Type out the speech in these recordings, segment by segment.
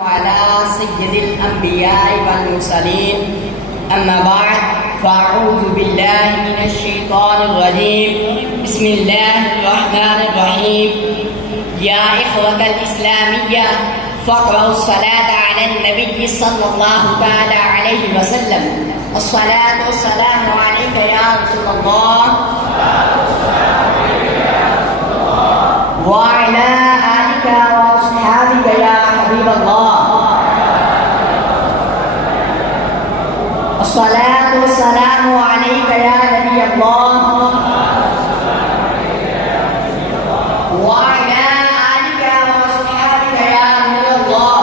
وعلى سيد الأنبياء والمرسلين أما بعد فأعوذ بالله من الشيطان الرجيم بسم الله الرحمن الرحيم يا إخوة الإسلامية فاقرأوا الصلاة على النبي صلى الله تعالى عليه وسلم الصلاة والسلام عليك يا رسول الله وعلى آلك وأصحابك يا حبيب الله الصلاة والسلام عليك يا نبي الله وعلى آلك وأصحابك يا نبي الله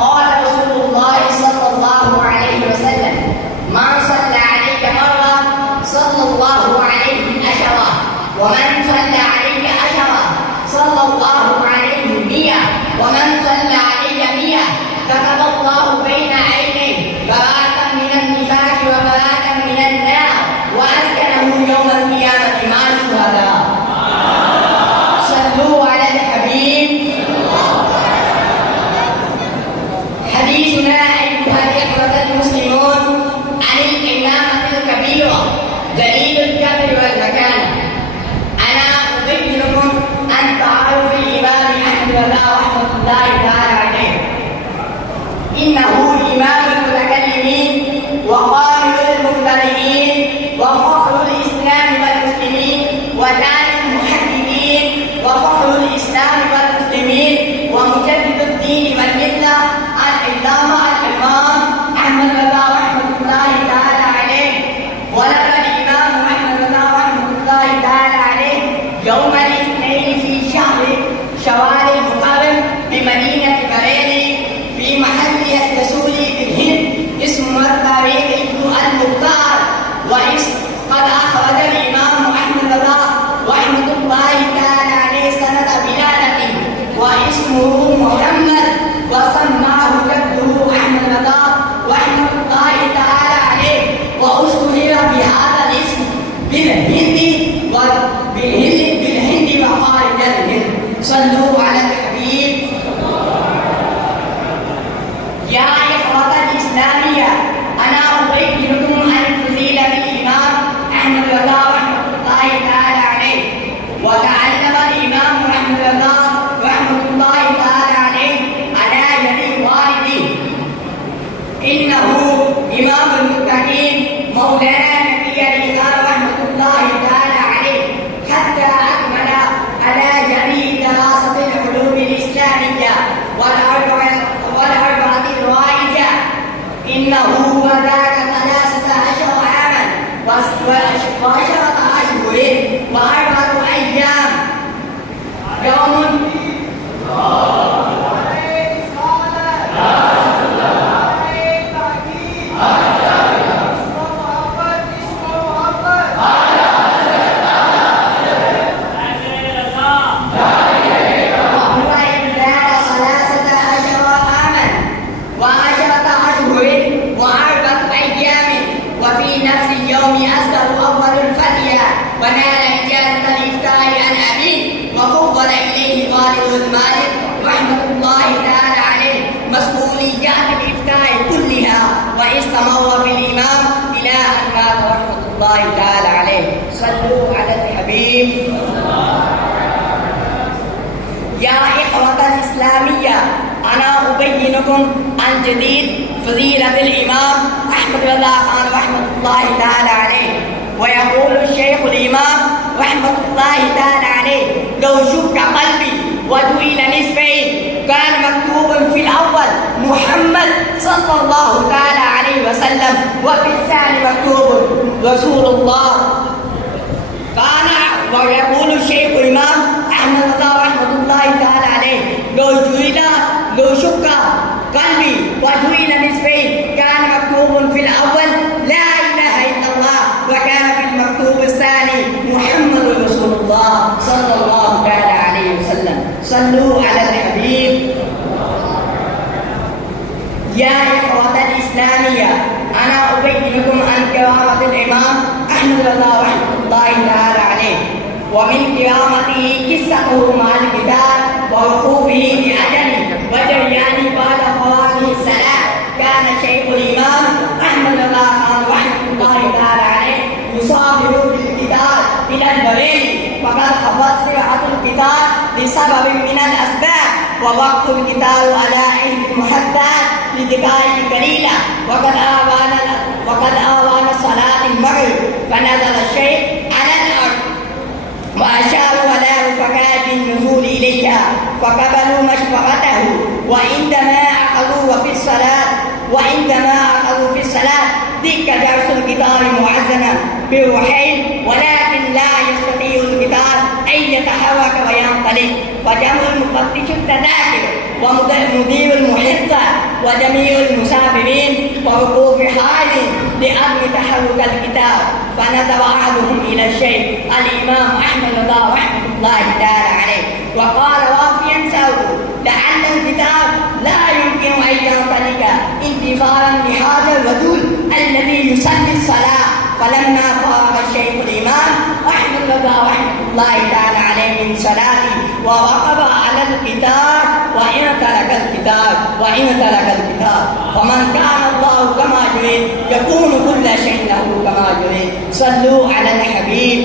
قال رسول الله صلى الله عليه وسلم من صلى عليك مرة صلى الله عليه عشرة ومن صلى عليك عشرة صلى الله عليه 100 ومن صلى عليك 100 كتب الله بين عينيه براءة من النفاق وبراءة من النار وأسكنه يوم القيامة مع الشهداء. صلوا على الحبيب. حديثنا أيها الإخوة المسلمون عن الإمامة الكبيرة دليل القدر والمكانة. أنا أبين لكم أن تعرف الإمام أحمد رحمة الله تعالى عليه. إنه إمام المتكلمين وقائد المبتدئين وفخر الإسلام والمسلمين وتاج المحدثين وفخر الإسلام والمسلمين ومجدد الدين والملة العلامة الإمام أحمد رحمة الله تعالى عليه. ولد الإمام أحمد رحمة الله تعالى عليه يوم الاثنين في شهر شوال المقرن بمدينة بريلي في محلها التسولي بالهند اسمه التاريخ ابن المختار. قد أخرج الإمام أحمد رحمة الله تعالى عليه سنة ولادته واسمه محمد وسماه جده أحمد رحمة الله تعالى عليه واشتهر بهذا الاسم بالهند وخارج الهند. صلوا على الحبيب. يا إخوة الإسلامية أنا أبين لكم عن فضيلة الإمام أحمد رحمة الله تعالى عليه. وتعلم الإمام أحمد رحمة الله تعالى عليه على يد والده. إنه إمام المتقين مولانا نبي الإسلام رحمة الله تعالى عليه حتى أكمل على جميع دراسة العلوم الإسلامية والأربعة الرائجة. إنه وذاك 13 عاما و10 أشهر و4 أيام يوم ونال إجازة الإفتاء عن أبيه وفضل إليه والد المالك رحمة الله تعالى عليه مسؤوليات الإفتاء كلها واستمر في الإمام إلى أن مات رحمة الله تعالى عليه. صلوا على الحبيب. يا إخوة الإسلامية أنا أبينكم عن جديد فضيلة الإمام أحمد رحمة الله تعالى عليه. ويقول الشيخ الإمام رحمة الله تعالى عليه لو شق قلبي وجعل نصفين كان مكتوب في الأول محمد صلى الله تعالى عليه وسلم وفي الثاني مكتوب رسول الله. ويقول الشيخ الإمام أحمد رحمة الله تعالى عليه لو شق قلبي وجعل نصفين كان مكتوب في الأول لا إله إلا الله وكان في المكتوب الثاني محمد رسول الله صلى الله عليه وسلم. صلوا على الحبيب. يا إخوة الإسلامية أنا أبينكم عن كرامة الإمام أحمد رحمة الله تعالى عليه. ومن كرامته قصته مع القتال لسبب من الأسباب، ووقف القتال على عهد المحدد لدقائق قليلة. وقد آوان صلاة المغرب فنزل الشيخ على الأرض وأشاروا على رفقاء بالنزول إليها فقبلوا مشورته. وعندما أخذوا في الصلاة دك درس القتال معزنا بروحين، ولكن لا يستطيع القتال أن يتحرك وينطلق، فجمع المفتش التذاكر ومدير المحطة وجميع المسافرين ووقوف حال لأمر تحرك القتال. فنظر أحدهم إلى الشيخ الإمام أحمد رضا رحمة الله تعالى عليه وقال وافيا سوء لعل القتال لا يمكن أن ينطلق انتظارا لهذا الرجل الذي يصلي الصلاة. فلما فرغ الشيخ الإمام أحمد رضا رحمة الله تعالى عليه من صلاته ووقف على القتال وإن ترك القتال فمن كان الله كما يريد يكون كل شيء له كما يريد. صلوا على الحبيب.